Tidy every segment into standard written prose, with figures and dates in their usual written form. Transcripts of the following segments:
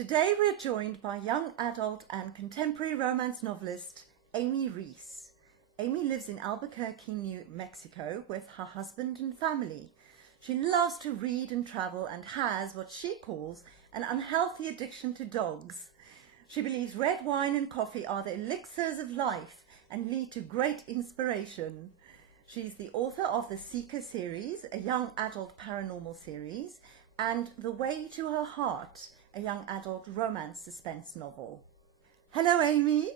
Today we're joined by young adult and contemporary romance novelist Amy Reece. Amy lives in Albuquerque, New Mexico with her husband and family. She loves to read and travel and has what she calls an unhealthy addiction to dogs. She believes red wine and coffee are the elixirs of life and lead to great inspiration. She's the author of the Seeker series, a young adult paranormal series, and The Way to Her Heart, a young adult romance suspense novel. Hello, Amy.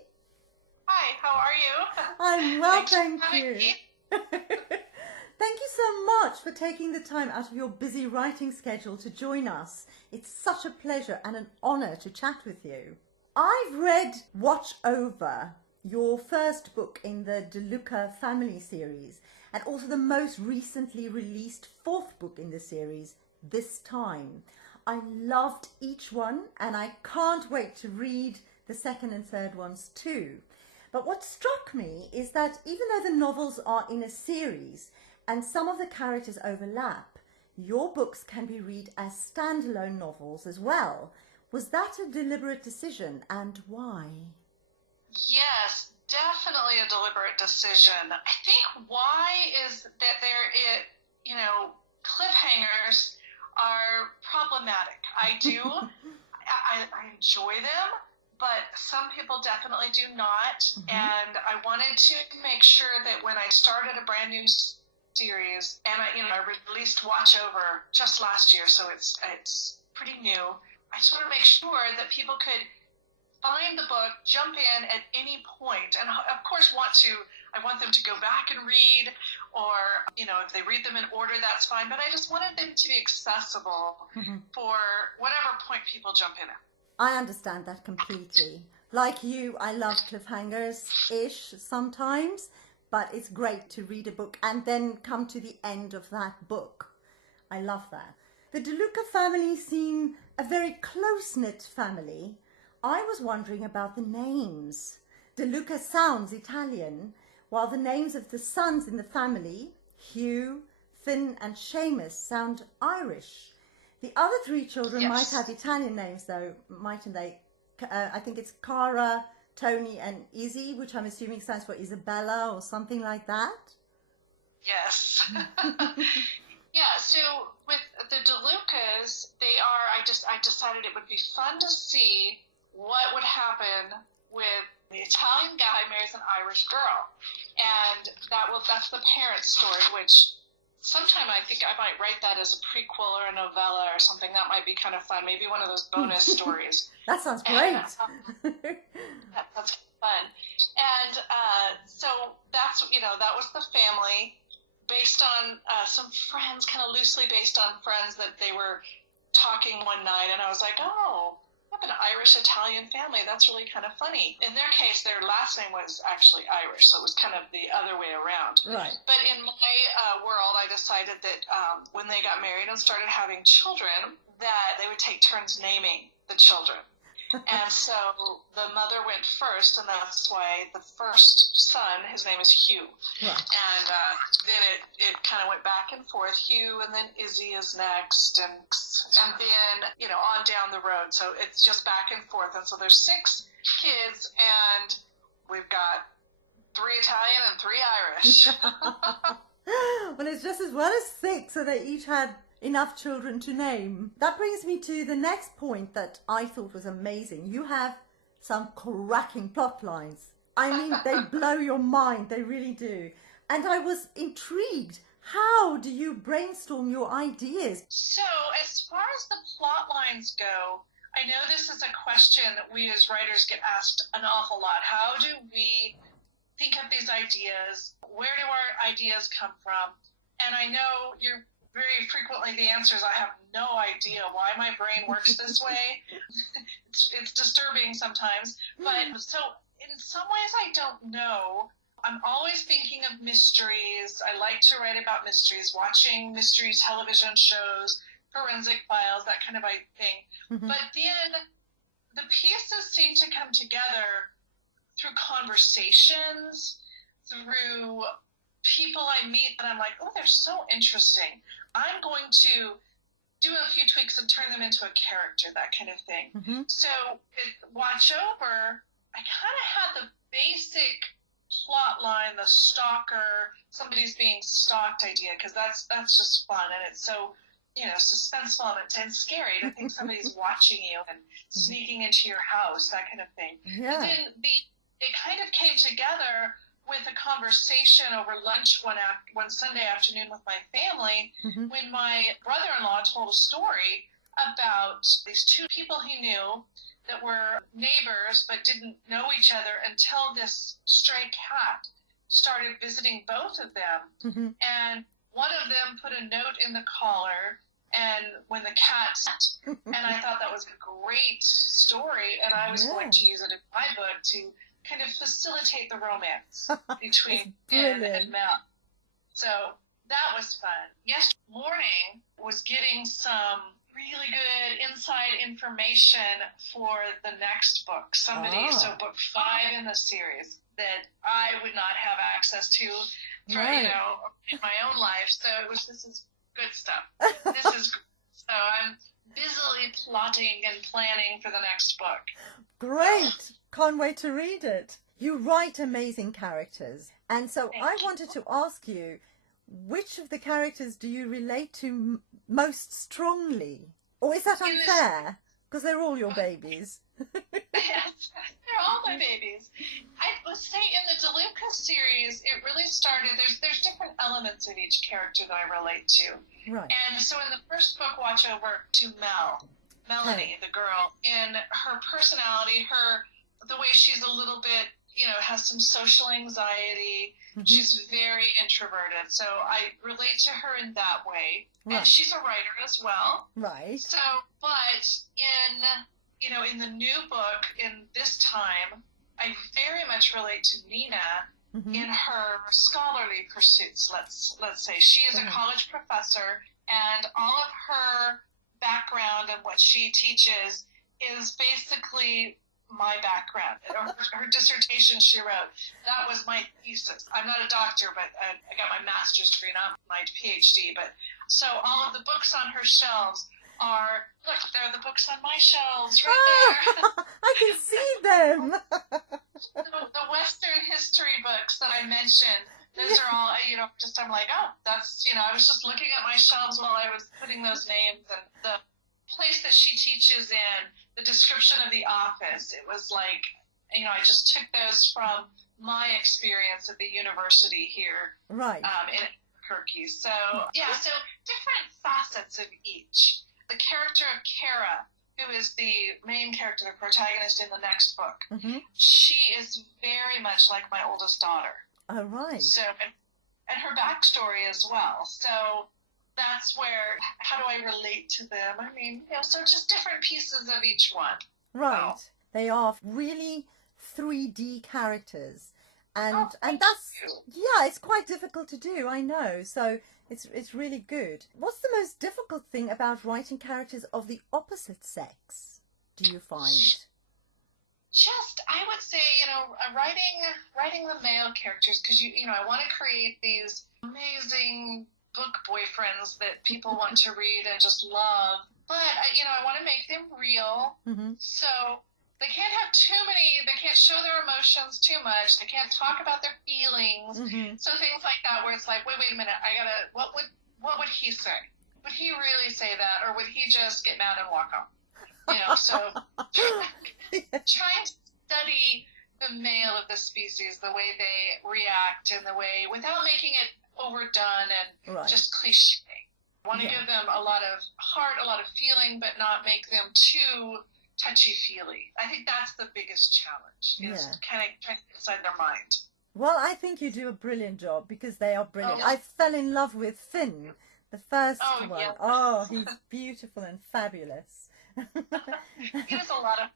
Hi, how are you? I'm well, Thanks thank for having you. me. Thank you so much for taking the time out of your busy writing schedule to join us. It's such a pleasure and an honour to chat with you. I've read Watch Over, your first book in the DeLuca family series, and also the most recently released fourth book in the series, This Time. I loved each one and I can't wait to read the second and third ones too. But what struck me is that even though the novels are in a series and some of the characters overlap, your books can be read as standalone novels as well. Was that a deliberate decision, and why? Yes, definitely a deliberate decision. I think why is that cliffhangers are problematic. I enjoy them, but some people definitely do not. And I wanted to make sure that when I started a brand new series, and I released Watch Over just last year, so it's pretty new. I just want to make sure that people could find the book, jump in at any point, and of course I want them to go back and read, or if they read them in order, that's fine, but I just wanted them to be accessible for whatever point people jump in at. I understand that completely. Like you, I love cliffhangers-ish sometimes, but it's great to read a book and then come to the end of that book. I love that. The DeLuca family seem a very close-knit family. I was wondering about the names. DeLuca sounds Italian, while the names of the sons in the family, Hugh, Finn and Seamus, sound Irish. The other three children might have Italian names though, mightn't they? I think it's Cara, Tony and Izzy, which I'm assuming stands for Isabella or something like that. Yes. Yeah, so with the DeLucas, I decided it would be fun to see what would happen with the Italian guy marries an Irish girl. And that's the parents' story, which sometime I think I might write that as a prequel or a novella or something. That might be kind of fun. Maybe one of those bonus stories. That sounds great. That's fun. And so that was the family based on some friends, kind of loosely based on friends that they were talking one night. And I was like, oh, I have an Irish-Italian family. That's really kind of funny. In their case, their last name was actually Irish, so it was kind of the other way around. Right. But in my world, I decided that when they got married and started having children, that they would take turns naming the children. And so the mother went first, and that's why the first son, his name is Hugh. Right. And then it kind of went back and forth. Hugh, and then Izzy is next, and then, on down the road. So it's just back and forth. And so there's 6 kids, and we've got 3 Italian and 3 Irish. Well, it's just as well as 6, so they each had enough children to name. That brings me to the next point that I thought was amazing. You have some cracking plot lines. I mean, they blow your mind, they really do. And I was intrigued. How do you brainstorm your ideas? So, as far as the plot lines go, I know this is a question that we as writers get asked an awful lot. How do we think of these ideas? Where do our ideas come from? And I know very frequently the answer is I have no idea why my brain works this way. It's disturbing sometimes. But so in some ways I don't know. I'm always thinking of mysteries. I like to write about mysteries, watching mystery television shows, forensic files, that kind of thing. But then the pieces seem to come together through conversations, through people I meet, and I'm like, oh, they're so interesting. I'm going to do a few tweaks and turn them into a character, that kind of thing. Mm-hmm. So with Watch Over, I kind of had the basic plot line, the stalker, somebody's being stalked idea, because that's just fun, and it's so, suspenseful and scary to think somebody's watching you and sneaking into your house, that kind of thing. Yeah. But then it kind of came together with a conversation over lunch one Sunday afternoon with my family, Mm-hmm. when my brother-in-law told a story about these two people he knew that were neighbors but didn't know each other until this stray cat started visiting both of them. Mm-hmm. And one of them put a note in the collar, and when the cat, and I thought that was a great story, and I was going to use it in my book to kind of facilitate the romance between Finn and Mel. So that was fun. Yesterday morning was getting some really good inside information for the next book. So book 5 in the series that I would not have access to, for, in my own life. So this is good stuff. So I'm busily plotting and planning for the next book. Great. Can't wait to read it. You write amazing characters. And so I wanted to ask you, which of the characters do you relate to most strongly? Or is that unfair? Because they're all your babies. Yes, they're all my babies. I would say in the DeLuca series, it really started, there's different elements of each character that I relate to. Right. And so in the first book, Watch Over, to Melanie, the girl, in her personality, the way she's a little bit, has some social anxiety. Mm-hmm. She's very introverted. So I relate to her in that way. Right. And she's a writer as well. Right. So, but in the new book, in this time, I very much relate to Nina. Mm-hmm. In her scholarly pursuits, let's say. She is a college professor, and all of her background and what she teaches is basically my background. Her dissertation she wrote, that was my thesis. I'm not a doctor, but I got my master's degree, not my PhD. But so all of the books on her shelves look, they're the books on my shelves right there. I can see them. The Western history books that I mentioned, those are all, I'm like, oh, that's, I was just looking at my shelves while I was putting those names, and the place that she teaches in, the description of the office, it was like, I just took those from my experience at the university here. Right. In Albuquerque. So, so different facets of each. The character of Kara, who is the main character, the protagonist in the next book, mm-hmm. she is very much like my oldest daughter. Oh, right. So, and her backstory as well. So that's where, how do I relate to them? I mean, so just different pieces of each one. Right. So. They are really 3D characters. And that's, it's quite difficult to do, I know. So it's really good. What's the most difficult thing about writing characters of the opposite sex, do you find? I would say, writing the male characters, because, I want to create these amazing book boyfriends that people want to read and just love. But, I want to make them real. Mm-hmm. So they can't have they can't show their emotions too much. They can't talk about their feelings. Mm-hmm. So things like that where it's like, wait a minute, what would he say? Would he really say that? Or would he just get mad and walk home? So trying to study the male of the species, the way they react and the way, without making it overdone and just cliche. I want to give them a lot of heart, a lot of feeling, but not make them too touchy-feely. I think that's the biggest challenge, is kind of trying to get inside their mind. Well, I think you do a brilliant job, because they are brilliant. I fell in love with Finn, the first one. Yeah. Oh, he's beautiful and fabulous. He was a lot of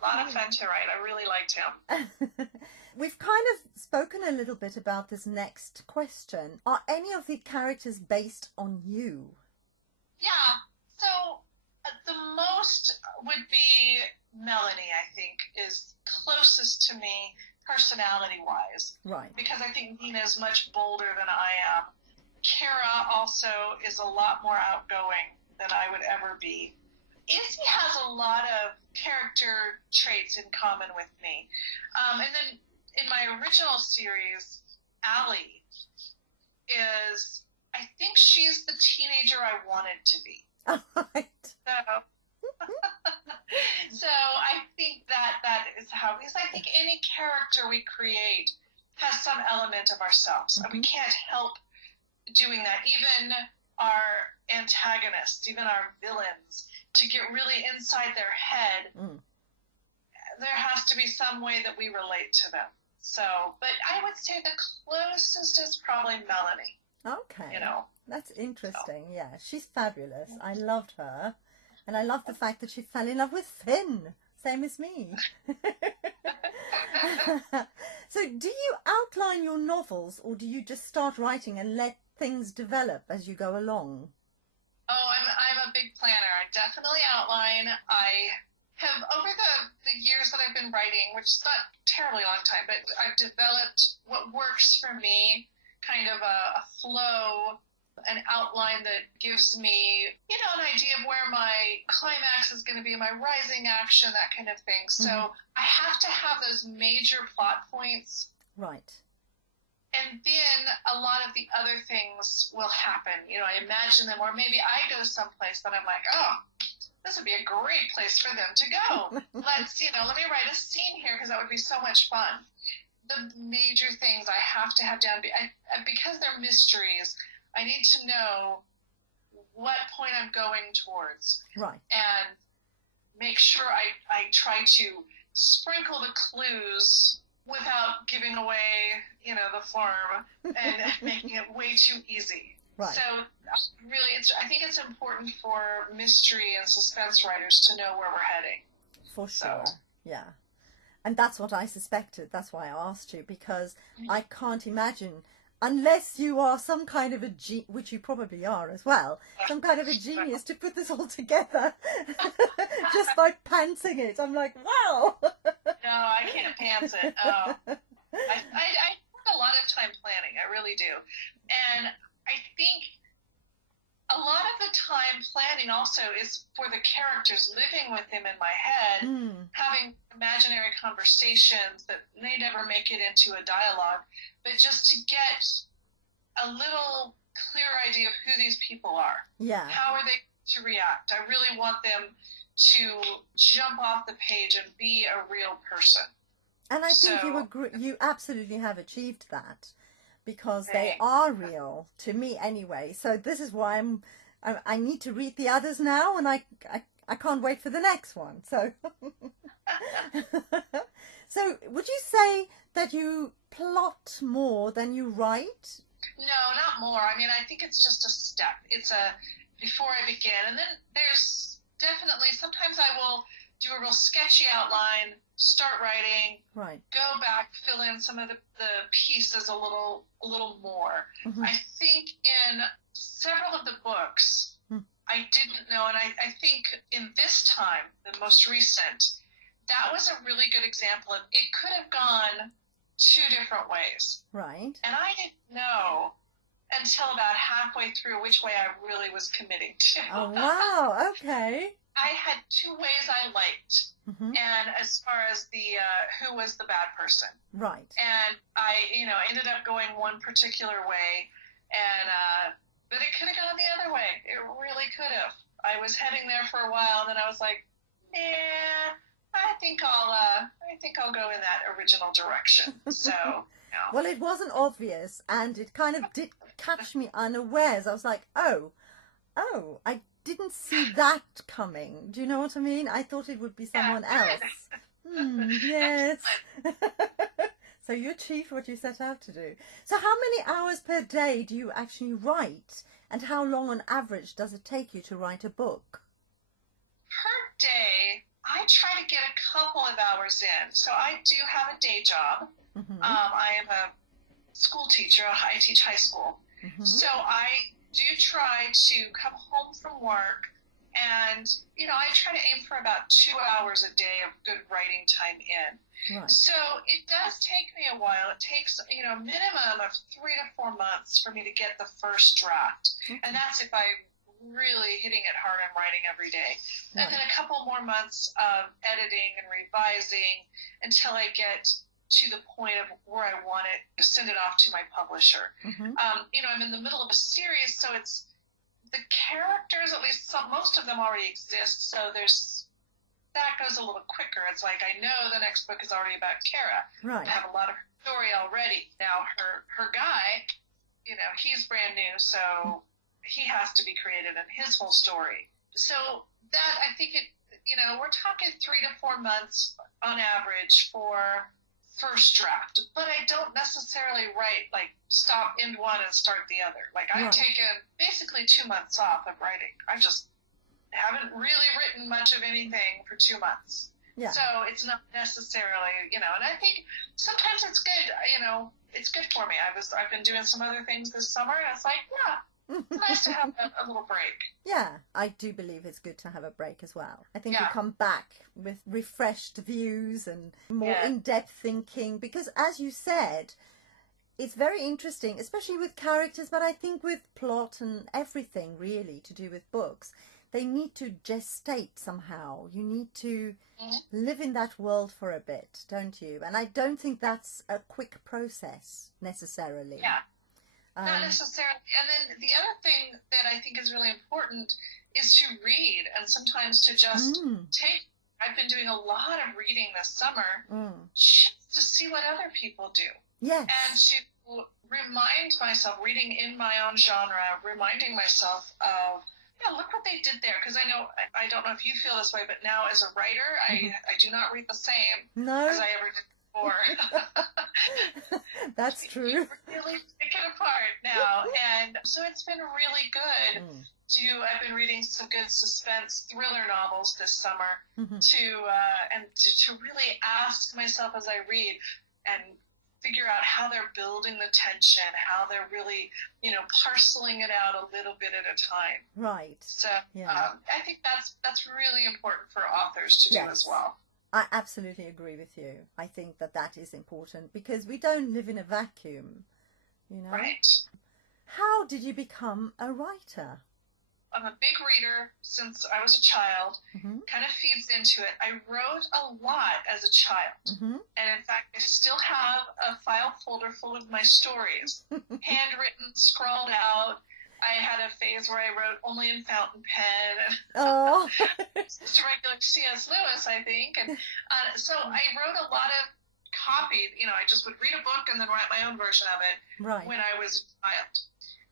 fun to write. I really liked him. We've kind of spoken a little bit about this next question. Are any of the characters based on you? Yeah. So the most would be Melanie, I think, is closest to me personality-wise. Right. Because I think Nina is much bolder than I am. Kara also is a lot more outgoing than I would ever be. Izzy has a lot of character traits in common with me. And then in my original series, Allie I think she's the teenager I wanted to be. Right. So I think that is how, because I think any character we create has some element of ourselves. And we can't help doing that. Even our antagonists, even our villains, to get really inside their head, there has to be some way that we relate to them. So, but I would say the closest is probably Melanie. Okay. You know. That's interesting. So. Yeah, she's fabulous. I loved her. And I love the fact that she fell in love with Finn. Same as me. So do you outline your novels, or do you just start writing and let things develop as you go along? Oh, I'm a big planner. I definitely outline. I have, over the years that I've been writing, which is not a terribly long time, but I've developed what works for me, kind of a flow, an outline that gives me, you know, an idea of where my climax is going to be, my rising action, that kind of thing. So I have to have those major plot points. Right. And then a lot of the other things will happen. You know, I imagine them, or maybe I go someplace that I'm like, oh, this would be a great place for them to go. Let me write a scene here because that would be so much fun. The major things I have to have down, because they're mysteries, I need to know what point I'm going towards. Right. And make sure I try to sprinkle the clues without giving away, you know, the farm and making it way too easy. Right. So really, I think it's important for mystery and suspense writers to know where we're heading. For sure, yeah. And that's what I suspected. That's why I asked you, because I can't imagine, unless you are some kind of which you probably are as well, some kind of a genius to put this all together just by pantsing it. I'm like, wow. No, I can't pants it. I spend a lot of time planning. I really do. And I think a lot of the time planning also is for the characters living with him in my head, having imaginary conversations that may never make it into a dialogue, but just to get a little clear idea of who these people are. Yeah. How are they to react? I really want them to jump off the page and be a real person. And I think you absolutely have achieved that, because they are real, to me anyway. So this is why I need to read the others now, and I can't wait for the next one. So so would you say that you plot more than you write? No, not more. I mean, I think it's just a step. It's before I begin, and then there's definitely, sometimes I will do a real sketchy outline, start writing, go back, fill in some of the pieces a little more. I think in several of the books, I didn't know, and I think in this time, the most recent, that was a really good example of it could have gone two different ways. Right. And I didn't know until about halfway through which way I really was committing to. Oh, wow. Okay. I had two ways I liked, and as far as the who was the bad person. Right. And I, ended up going one particular way, and but it could have gone the other way. It really could have. I was heading there for a while, and then I was like, yeah, I think I'll go in that original direction. So. Well, it wasn't obvious, and it kind of did catch me unawares. I was like, oh, I didn't see that coming. Do you know what I mean? I thought it would be someone else. Yes. So you achieved what you set out to do. So how many hours per day do you actually write? And how long on average does it take you to write a book? Per day, I try to get a couple of hours in. So I do have a day job. I am a school teacher. I teach high school. So I do try to come home from work, and I try to aim for about 2 hours a day of good writing time in. Right. So it does take me a while. It takes a minimum of 3 to 4 months for me to get the first draft, and that's if I really hitting it hard on writing every day. Right. And then a couple more months of editing and revising until I get to the point of where I want it to send it off to my publisher. Mm-hmm. I'm in the middle of a series, so it's the characters, at least most of them already exist, so that goes a little quicker. It's like I know the next book is already about Kara. Right. I have a lot of her story already. Now her guy, he's brand new, so he has to be created in his whole story. So that, I think we're talking 3 to 4 months on average for first draft, but I don't necessarily write stop, end one, and start the other. I've taken basically 2 months off of writing. I just haven't really written much of anything for 2 months. Yeah. So it's not necessarily, and I think sometimes it's good, it's good for me. I've been doing some other things this summer, and it's like, yeah, it's nice to have a little break. Yeah, I do believe it's good to have a break as well. I think Yeah. you come back with refreshed views and more in-depth thinking, because as you said, it's very interesting, especially with characters, but I think with plot and everything really to do with books, they need to gestate somehow. You need to live in that world for a bit, don't you? And I don't think that's a quick process necessarily. Yeah. Not necessarily. And then the other thing that I think is really important is to read, and sometimes to just I've been doing a lot of reading this summer just to see what other people do. Yes. And to remind myself, reading in my own genre, reminding myself of, look what they did there. Because I don't know if you feel this way, but now as a writer, I do not read the same as I ever did before. That's true. You really pick it apart now. And so it's been really good. I've been reading some good suspense thriller novels this summer to really ask myself as I read and figure out how they're building the tension, how they're really, parceling it out a little bit at a time. Right. So I think that's really important for authors to do as well. I absolutely agree with you. I think that is important because we don't live in a vacuum, Right. How did you become a writer? I'm a big reader since I was a child. Kind of feeds into it. I wrote a lot as a child. And in fact, I still have a file folder full of my stories. Handwritten, scrawled out. I had a phase where I wrote only in fountain pen. Oh. Just regular C.S. Lewis, I think. And so I wrote a lot of copied. I just would read a book and then write my own version of it when I was a child.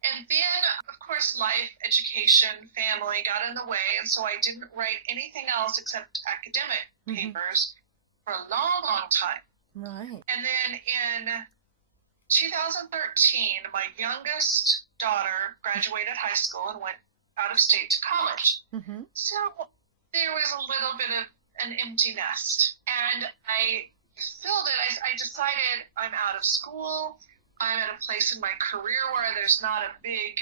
And then, of course, life, education, family got in the way, and so I didn't write anything else except academic papers for a long, long time. Right. And then in 2013, my youngest daughter graduated high school and went out of state to college. So there was a little bit of an empty nest, and I filled it. I decided I'm out of school. I'm at a place in my career where there's not a big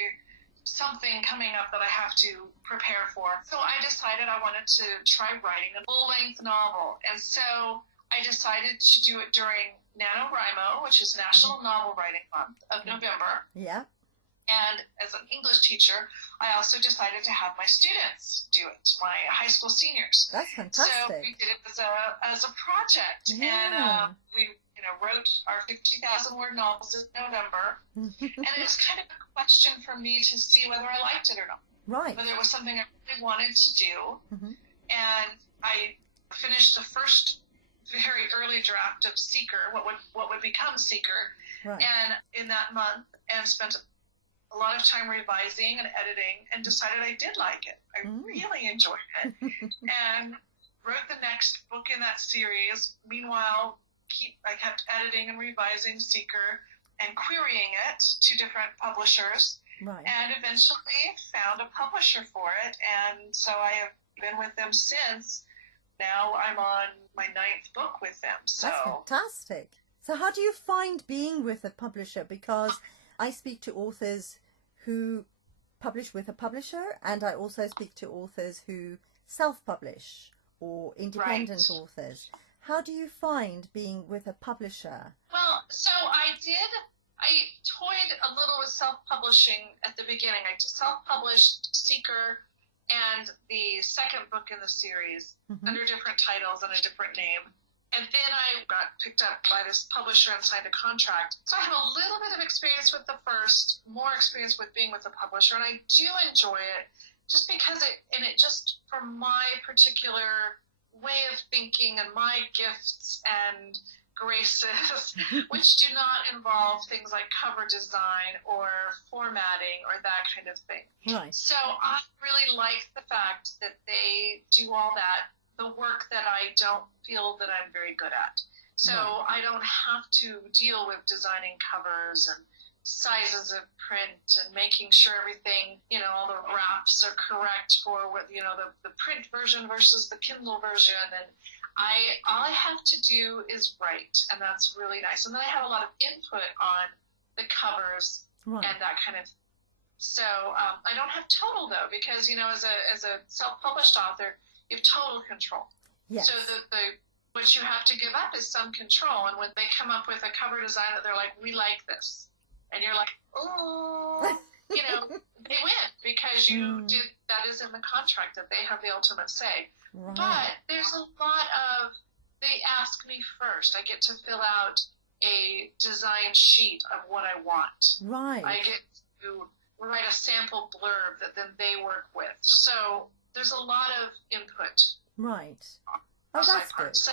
something coming up that I have to prepare for. So I decided I wanted to try writing a full-length novel. And so I decided to do it during NaNoWriMo, which is National Novel Writing Month of November. Yeah. And as an English teacher, I also decided to have my students do it, my high school seniors. That's fantastic. So we did it as a project. Yeah. And we wrote our 50,000 word novels in November, and it was kind of a question for me to see whether I liked it or not. Right. Whether it was something I really wanted to do. And I finished the first very early draft of Seeker, what would become Seeker, and in that month, and spent a lot of time revising and editing, and decided I did like it. I really enjoyed it, and wrote the next book in that series. Meanwhile, I kept editing and revising Seeker and querying it to different publishers, and eventually found a publisher for it, and so I have been with them since. Now I'm on my 9th book with them. So that's fantastic. So how do you find being with a publisher? Because I speak to authors who publish with a publisher, and I also speak to authors who self-publish or independent authors. How do you find being with a publisher? Well, so I did I toyed a little with self-publishing at the beginning. I self-published Seeker and the second book in the series under different titles and a different name. And then I got picked up by this publisher and signed a contract. So I have a little bit of experience with the first, more experience with being with the publisher, and I do enjoy it just because it just, for my particular way of thinking and my gifts and graces, which do not involve things like cover design or formatting or that kind of thing. Right. So I really like the fact that they do all that, the work that I don't feel that I'm very good at. So I don't have to deal with designing covers and sizes of print and making sure everything, all the wraps are correct for what, the print version versus the Kindle version. And all I have to do is write, and that's really nice. And then I have a lot of input on the covers and that kind of. So I don't have total though, because as a self-published author, you have total control. Yes. So the what you have to give up is some control. And when they come up with a cover design that they're like, we like this, and you're like, oh, they win because you did. That is in the contract that they have the ultimate say. Right. But there's a lot of, they ask me first. I get to fill out a design sheet of what I want. Right. I get to write a sample blurb that then they work with. So there's a lot of input. Right. Oh, that's good. So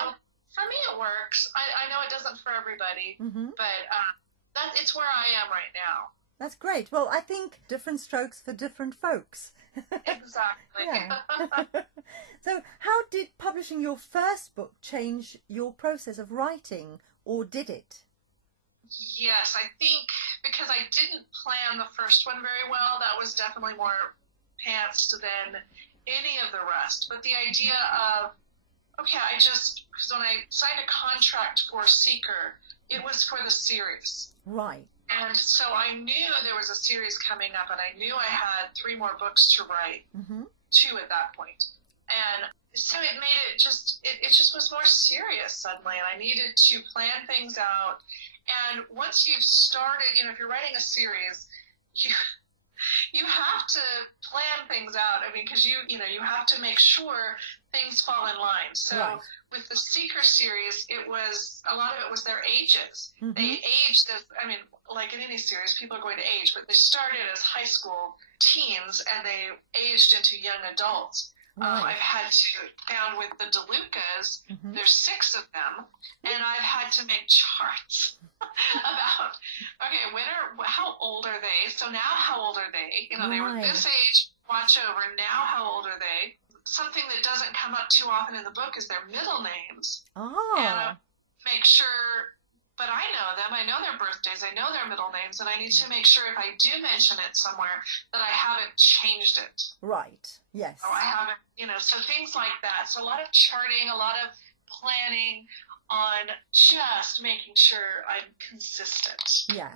for me it works. I know it doesn't for everybody, but it's where I am right now. That's great. Well, I think different strokes for different folks. Exactly. Yeah. So how did publishing your first book change your process of writing, or did it? Yes, I think because I didn't plan the first one very well, that was definitely more pantsed than any of the rest. But the idea of, okay, because when I signed a contract for Seeker, it was for the series. Right. And so I knew there was a series coming up, and I knew I had 3 more books to write, 2 at that point. And so it made it just was more serious suddenly, and I needed to plan things out. And once you've started, if you're writing a series, you have to plan things out. I mean, because you have to make sure things fall in line. So with the Seeker series, a lot of it was their ages. They aged as, like in any series, people are going to age, but they started as high school teens and they aged into young adults. I've had to, found with the DeLucas, there's 6 of them, and I've had to make charts about, okay, how old are they? So now how old are they? They were this age, watch over, now how old are they? Something that doesn't come up too often in the book is their middle names. Oh. And make sure, but I know them, I know their birthdays, I know their middle names, and I need to make sure if I do mention it somewhere that I haven't changed it. Right, yes. So I haven't, so things like that. So a lot of charting, a lot of planning on just making sure I'm consistent. Yeah,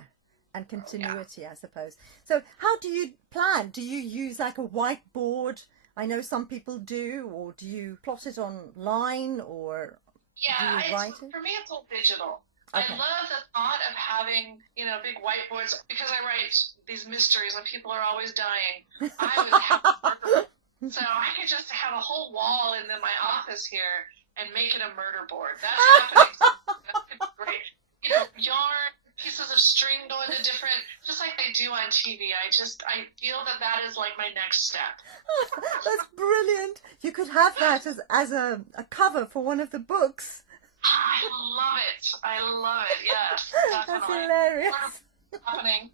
and continuity, I suppose. So how do you plan? Do you use like a whiteboard? I know some people do, or do you plot it online, or do you write it? For me, it's all digital. Okay. I love the thought of having, big whiteboards, because I write these mysteries and people are always dying. I would have so I could just have a whole wall in my office here and make it a murder board. That's happening. That's great. Yarn, pieces of string going to different, just like they do on TV. I feel that is like my next step. That's brilliant. You could have that as a cover for one of the books. I love it. Yes, definitely. That's hilarious. Happening.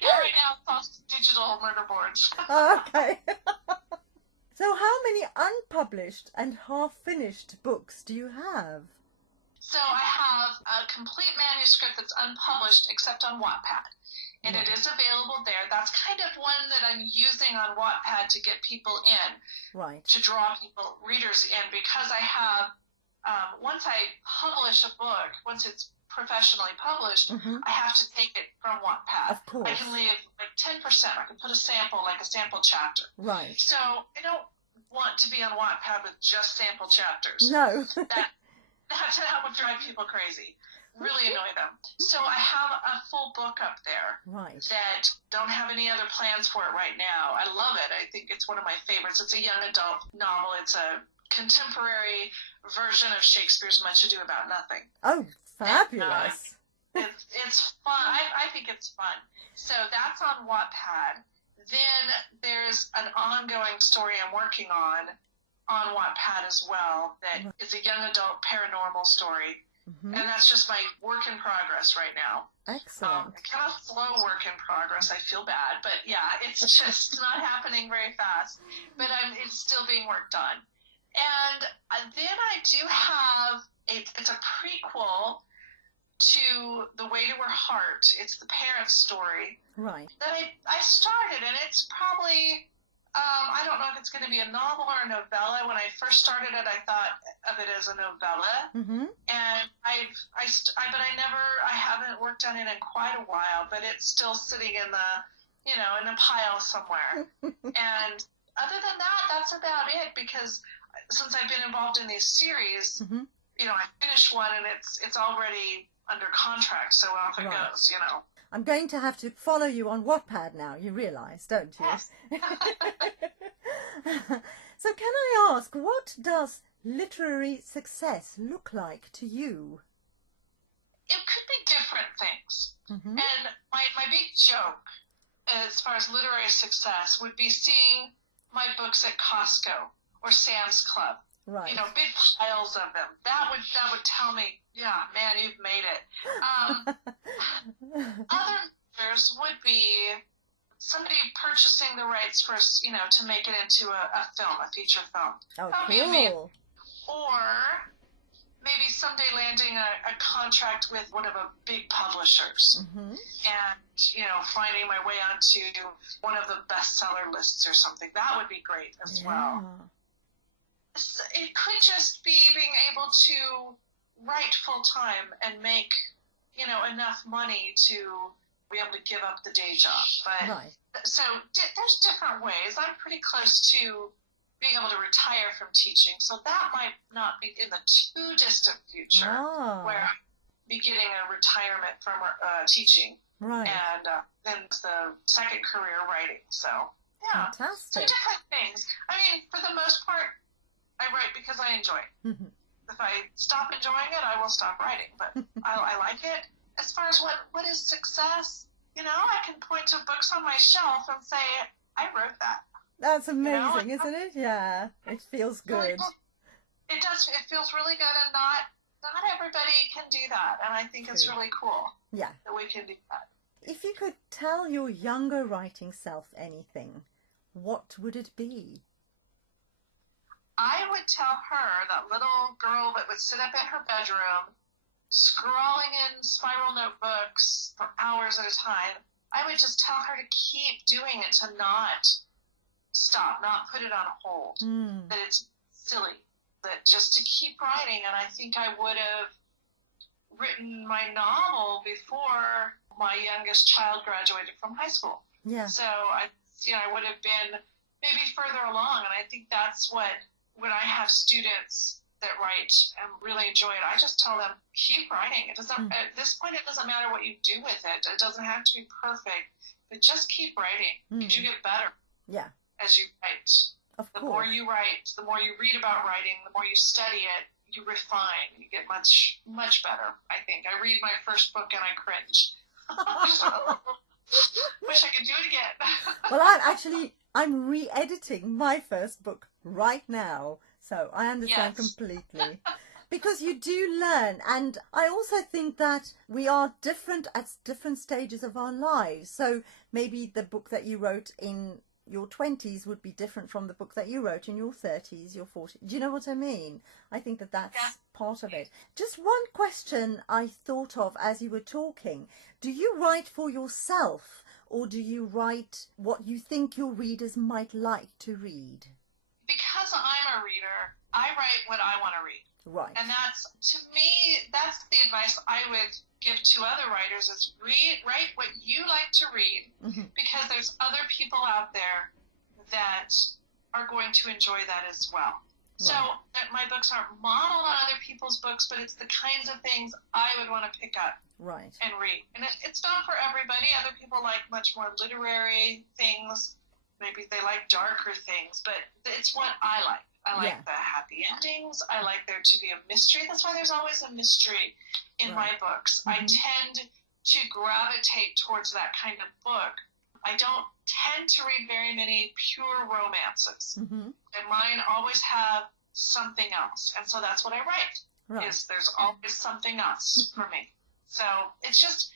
Yeah, right now it's digital murder boards. Okay. So how many unpublished and half-finished books do you have? So I have a complete manuscript that's unpublished except on Wattpad. And it is available there. That's kind of one that I'm using on Wattpad to get people in. Right. To draw readers in, because I have, once I publish a book, once it's professionally published, I have to take it from Wattpad. Of course. I can leave like 10%. I can put a sample chapter. Right. So I don't want to be on Wattpad with just sample chapters. No. that would drive people crazy. really annoy them. So I have a full book up there Right. that don't have any other plans for it right now. I love it. I think it's one of my favorites. It's a young adult novel. It's a contemporary version of Shakespeare's Much Ado About Nothing. Oh, fabulous. And, it's fun. I think it's fun. So that's on Wattpad. Then there's an ongoing story I'm working on Wattpad as well that is a young adult paranormal story. Mm-hmm. And that's just my work in progress right now. Excellent. Kind of slow work in progress. I feel bad. But yeah, it's just not happening very fast. But it's still being worked on. And then I do have, it's a prequel to The Way to Her Heart. It's the parent story. Right. That I started, and it's probably, I don't know if it's going to be a novel or a novella. When I first started it, I thought of it as a novella. Mm-hmm. And I haven't worked on it in quite a while, but it's still sitting in a pile somewhere. And other than that, that's about it, because since I've been involved in these series, mm-hmm. I finished one and it's already under contract, so off it goes, I'm going to have to follow you on Wattpad now, you realise, don't you? Yes. So can I ask, what does literary success look like to you? It could be different things. Mm-hmm. And my big joke as far as literary success would be seeing my books at Costco or Sam's Club. Right. Big piles of them. That would tell me, yeah, man, you've made it. Other measures would be somebody purchasing the rights for, to make it into a film, a feature film. Oh, cool. Or maybe someday landing a contract with one of the big publishers. Mm-hmm. And, finding my way onto one of the bestseller lists or something. That would be great as well. It could just be being able to write full time and make, enough money to be able to give up the day job. But so there's different ways. I'm pretty close to being able to retire from teaching, so that might not be in the too distant future where I'll be getting a retirement from teaching. Right. And then the second career, writing. So yeah, fantastic. So different things. I mean, for the most part, I write because I enjoy it. Mm-hmm. If I stop enjoying it, I will stop writing. But I like it. As far as what is success, I can point to books on my shelf and say, I wrote that. That's amazing, isn't it? Yeah, it feels good. It does. It feels really good, and not everybody can do that. And I think it's really cool. Yeah, that we can do that. If you could tell your younger writing self anything, what would it be? I would tell her, that little girl that would sit up in her bedroom, scrawling in spiral notebooks for hours at a time, I would just tell her to keep doing it, to not stop, not put it on hold, that it's silly, that just to keep writing. And I think I would have written my novel before my youngest child graduated from high school. Yeah. So I would have been maybe further along, and I think that's what, when I have students that write and really enjoy it, I just tell them, keep writing. It doesn't, at this point, it doesn't matter what you do with it. It doesn't have to be perfect, but just keep writing, because you get better as you write. Of course. The more you write, the more you read about writing, the more you study it, you refine, you get much, much better, I think. I read my first book and I cringe. Wish I could do it again. Well, I'm re-editing my first book right now, so I understand completely. Because you do learn, and I also think that we are different at different stages of our lives. So maybe the book that you wrote in your 20s would be different from the book that you wrote in your 30s, your 40s. Do you know what I mean? I think that that's part of it. Just one question I thought of as you were talking. Do you write for yourself, or do you write what you think your readers might like to read? Because I'm a reader, I write what I want to read. Right. And to me, that's the advice I would give to other writers, is write what you like to read, because there's other people out there that are going to enjoy that as well. So my books aren't modeled on other people's books, but it's the kinds of things I would want to pick up and read. And it's not for everybody. Other people like much more literary things. Maybe they like darker things, but it's what I like. I like the happy endings. I like there to be a mystery. That's why there's always a mystery in my books. I tend to gravitate towards that kind of book. I don't tend to read very many pure romances. And mine always have something else. And so that's what I write. There's always something else for me. So it's just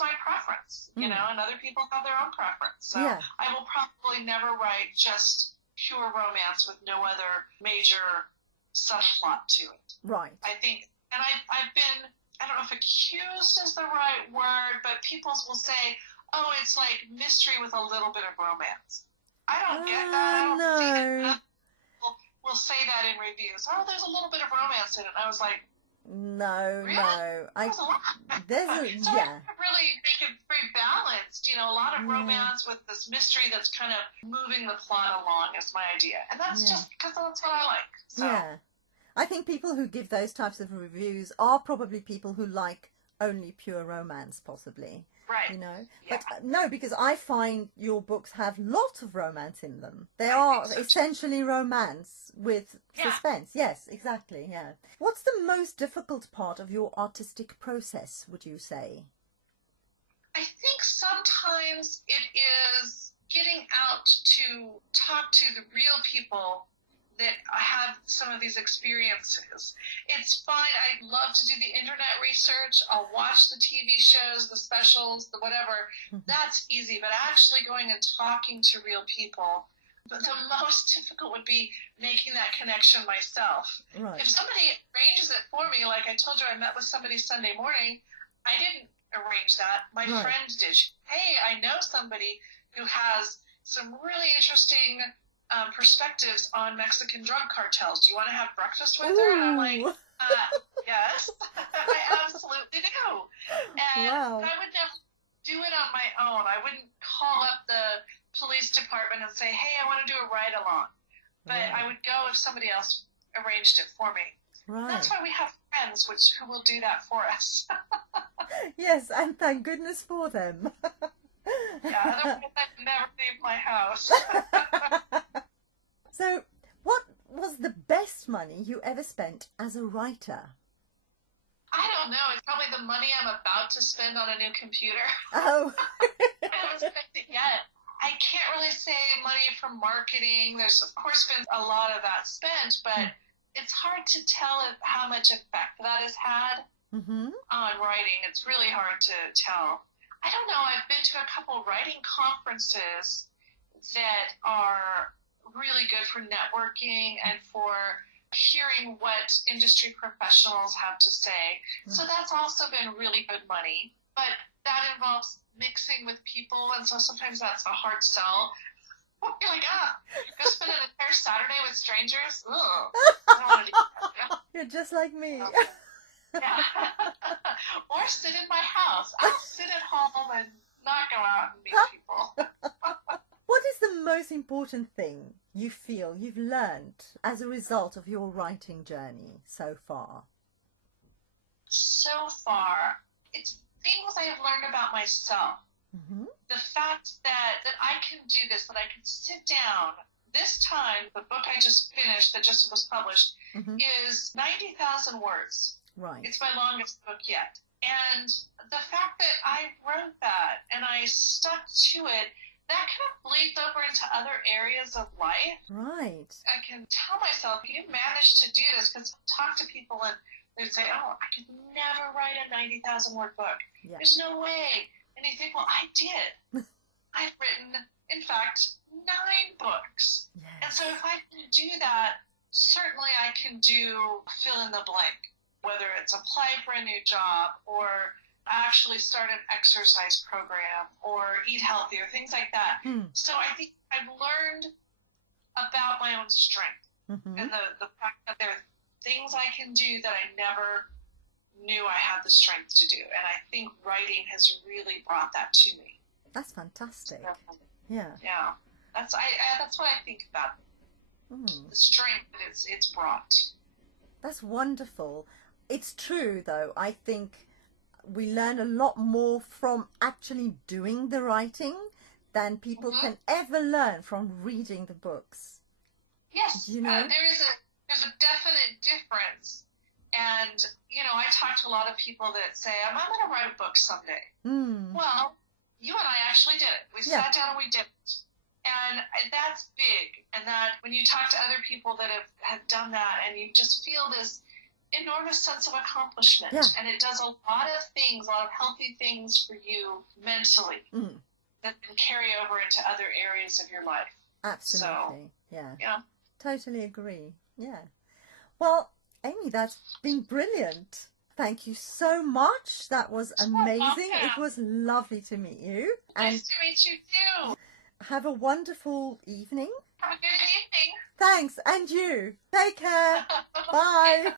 my preference, you know, and other people have their own preference. So I will probably never write just pure romance with no other major subplot to it. I think, and I've been, I don't know if accused is the right word, but people will say, oh, it's like mystery with a little bit of romance. I don't get that. I don't see that. People will say that in reviews. Oh, there's a little bit of romance in it. And I was like, no, really? no. So I really make it very balanced. You know, a lot of romance with this mystery that's kind of moving the plot along is my idea. And that's just because that's what I like. So. I think people who give those types of reviews are probably people who like only pure romance, possibly. You know, but no, because I find your books have lots of romance in them. They are essentially romance with suspense. Yes, exactly. Yeah. What's the most difficult part of your artistic process, would you say? I think sometimes it is getting out to talk to the real people that have some of these experiences. It's fine. I love to do the internet research. I'll watch the TV shows, the specials, the whatever. That's easy. But actually going and talking to real people, but the most difficult would be making that connection myself. If somebody arranges it for me, like I told you, I met with somebody Sunday morning, I didn't arrange that. My friend did. Hey, I know somebody who has some really interesting perspectives on Mexican drug cartels. Do you want to have breakfast with her? And I'm like, yes, I absolutely do. And I would never do it on my own. I wouldn't call up the police department and say, hey, I want to do a ride along. But I would go if somebody else arranged it for me. That's why we have friends who will do that for us. Yes, and thank goodness for them. Otherwise I'd never leave my house. So, what was the best money you ever spent as a writer? I don't know. It's probably the money I'm about to spend on a new computer. Oh. I haven't spent it yet. I can't really say money from marketing. There's, of course, been a lot of that spent, but it's hard to tell how much effect that has had on writing. It's really hard to tell. I don't know. I've been to a couple writing conferences that are really good for networking and for hearing what industry professionals have to say. So that's also been really good money. But that involves mixing with people, and so sometimes that's a hard sell. You're like, go spend an entire Saturday with strangers? Ugh. I don't want to do that. You're just like me. Or sit in my house. I'll sit at home and not go out and meet people. What is the most important thing you feel you've learned as a result of your writing journey so far? So far, it's things I have learned about myself. The fact that I can do this, that I can sit down. This time, the book I just finished, that just was published, is 90,000 words. It's my longest book yet. And the fact that I wrote that and I stuck to it, that kind of bleeds over into other areas of life. I can tell myself, you managed to do this, because I talk to people and they'd say, oh, I could never write a 90,000 word book. There's no way. And you think, well, I did. I've written, in fact, 9 books. And so if I can do that, certainly I can do fill in the blank, whether it's apply for a new job or actually start an exercise program or eat healthy or things like that. So I think I've learned about my own strength and the fact that there are things I can do that I never knew I had the strength to do. And I think writing has really brought that to me. That's fantastic. Yeah. That's what I think about Mm. the strength that it's brought. That's wonderful. It's true, though. I think we learn a lot more from actually doing the writing than people can ever learn from reading the books. Yes, You know? there's a definite difference. And, you know, I talk to a lot of people that say, I'm going to write a book someday. Mm. Well, you and I actually did it. We sat down and we did it. And that's big. And that when you talk to other people that have done that, and you just feel this enormous sense of accomplishment. Yeah. And it does a lot of things, a lot of healthy things for you mentally that can carry over into other areas of your life. Absolutely. So, yeah. Totally agree. Yeah. Well, Amy, that's been brilliant. Thank you so much. That was amazing. It was lovely to meet you. Nice to meet you too. Have a wonderful evening. Have a good evening. Thanks. And you. Take care. Bye.